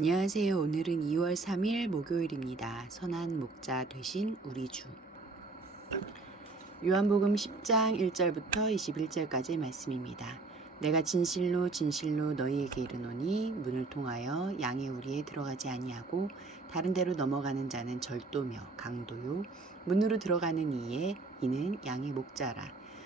안녕하세요. 오늘은 2월 3일 목요일입니다. 선한 목자 되신 우리 주. 요한복음 10장 1절부터 21절까지의 말씀입니다. 내가 진실로 진실로 너희에게 이르노니 문을 통하여 양의 우리에 들어가지 아니하고 다른 데로 넘어가는 자는 절도며 강도요 문으로 들어가는 이에 이는 양의 목자라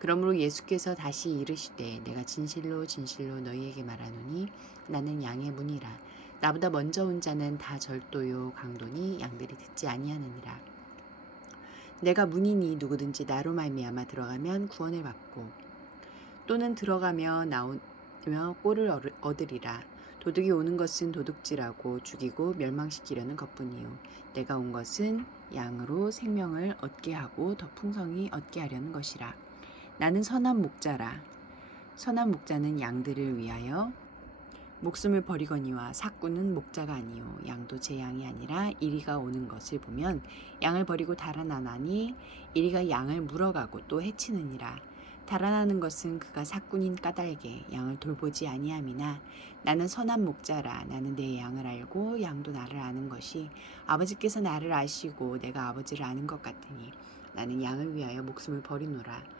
그러므로 예수께서 다시 이르시되 내가 진실로 진실로 너희에게 말하노니 나는 양의 문이라. 나보다 먼저 온 자는 다 절도요 강도니 양들이 듣지 아니하느니라. 내가 문이니 누구든지 나로 말미암아 들어가면 구원을 받고 또는 들어가며 나오며 꼴을 얻으- 얻으리라. 도둑이 오는 것은 도둑질하고 죽이고 멸망시키려는 것뿐이요. 내가 온 것은 양으로 생명을 얻게 하고 더 풍성히 얻게 하려는 것이라 나는 선한 목자라. 선한 목자는 양들을 위하여 목숨을 버리거니와 사꾼은 목자가 아니요 양도 제 양이 아니라 이리가 오는 것을 보면 양을 버리고 달아나나니 이리가 양을 물어가고 또 해치느니라. 달아나는 것은 그가 사꾼인 까닭에 양을 돌보지 아니함이나 나는 선한 목자라. 나는 내 양을 알고 양도 나를 아는 것이 아버지께서 나를 아시고 내가 아버지를 아는 것 같으니 나는 양을 위하여 목숨을 버리노라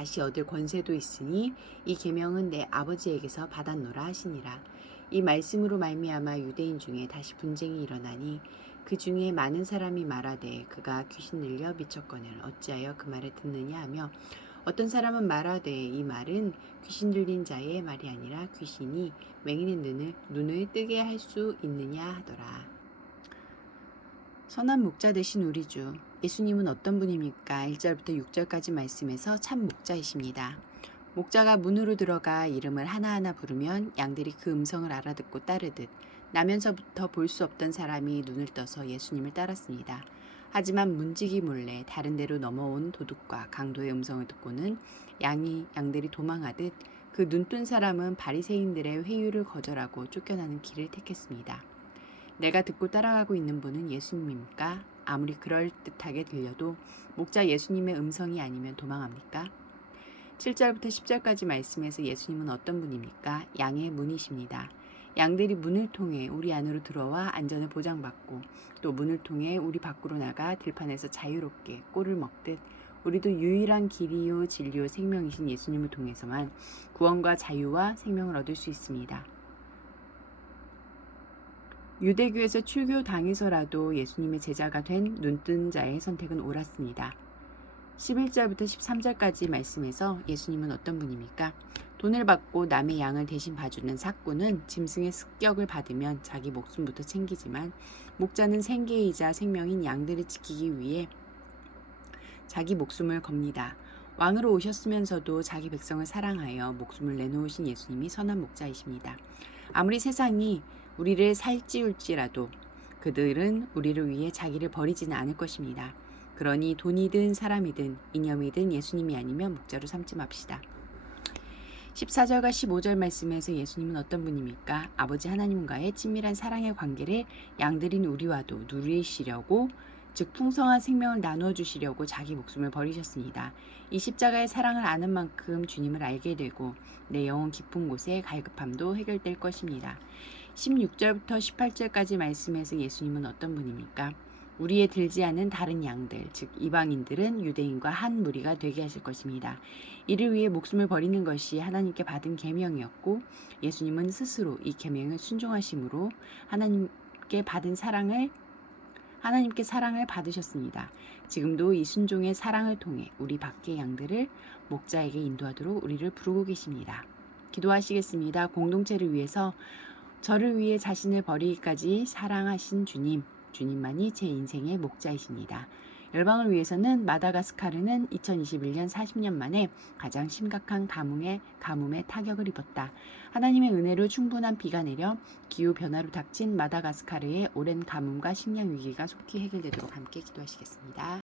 다시 얻을 권세도 있으니 이 계명은 내 아버지에게서 받았노라 하시니라 이 말씀으로 말미암아 유대인 중에 다시 분쟁이 일어나니 그 중에 많은 사람이 말하되 그가 귀신 들려 미쳤거늘 어찌하여 그 말을 듣느냐 하며 어떤 사람은 말하되 이 말은 귀신 들린 자의 말이 아니라 귀신이 맹인의 눈을, 눈을 뜨게 할 수 있느냐 하더라. 선한 목자 되신 우리 주 예수님은 어떤 분입니까? 1절부터 6절까지 말씀에서 참 목자이십니다. 목자가 문으로 들어가 이름을 하나하나 부르면 양들이 그 음성을 알아듣고 따르듯 나면서부터 볼 수 없던 사람이 눈을 떠서 예수님을 따랐습니다. 하지만 문지기 몰래 다른 데로 넘어온 도둑과 강도의 음성을 듣고는 양이 양들이 도망하듯 그 눈뜬 사람은 바리새인들의 회유를 거절하고 쫓겨나는 길을 택했습니다. 내가 듣고 따라가고 있는 분은 예수님입니까? 아무리 그럴듯하게 들려도 목자 예수님의 음성이 아니면 도망합니까? 7절부터 10절까지 말씀에서 예수님은 어떤 분입니까? 양의 문이십니다. 양들이 문을 통해 우리 안으로 들어와 안전을 보장받고 또 문을 통해 우리 밖으로 나가 들판에서 자유롭게 꼴을 먹듯 우리도 유일한 길이요 진리요 생명이신 예수님을 통해서만 구원과 자유와 생명을 얻을 수 있습니다. 유대교에서 출교 당해서라도 예수님의 제자가 된 눈뜬 자의 선택은 옳았습니다. 11절부터 13절까지 말씀에서 예수님은 어떤 분입니까? 돈을 받고 남의 양을 대신 봐주는 사꾼은 짐승의 습격을 받으면 자기 목숨부터 챙기지만 목자는 생계이자 생명인 양들을 지키기 위해 자기 목숨을 겁니다. 왕으로 오셨으면서도 자기 백성을 사랑하여 목숨을 내놓으신 예수님이 선한 목자이십니다. 아무리 세상이 우리를 살찌울지라도 그들은 우리를 위해 자기를 버리지는 않을 것입니다. 그러니 돈이든 사람이든 이념이든 예수님이 아니면 목자로 삼지 맙시다. 14절과 15절 말씀에서 예수님은 어떤 분입니까? 아버지 하나님과의 친밀한 사랑의 관계를 양들인 우리와도 누리시려고 즉 풍성한 생명을 나누어 주시려고 자기 목숨을 버리셨습니다. 이 십자가의 사랑을 아는 만큼 주님을 알게 되고 내 영혼 깊은 곳에 갈급함도 해결될 것입니다. 16절부터 18절까지 말씀에서 예수님은 어떤 분입니까? 우리에 들지 않은 다른 양들, 즉 이방인들은 유대인과 한 무리가 되게 하실 것입니다. 이를 위해 목숨을 버리는 것이 하나님께 받은 계명이었고 예수님은 스스로 이 계명을 순종하심으로 하나님께 받은 사랑을 하나님께 사랑을 받으셨습니다. 지금도 이 순종의 사랑을 통해 우리 밖의 양들을 목자에게 인도하도록 우리를 부르고 계십니다. 기도하시겠습니다. 공동체를 위해서 저를 위해 자신을 버리기까지 사랑하신 주님, 주님만이 제 인생의 목자이십니다. 열방을 위해서는 마다가스카르는 2021년 40년 만에 가장 심각한 가뭄에 가뭄에 타격을 입었다. 하나님의 은혜로 충분한 비가 내려 기후 변화로 닥친 마다가스카르의 오랜 가뭄과 식량 위기가 속히 해결되도록 함께 기도하시겠습니다.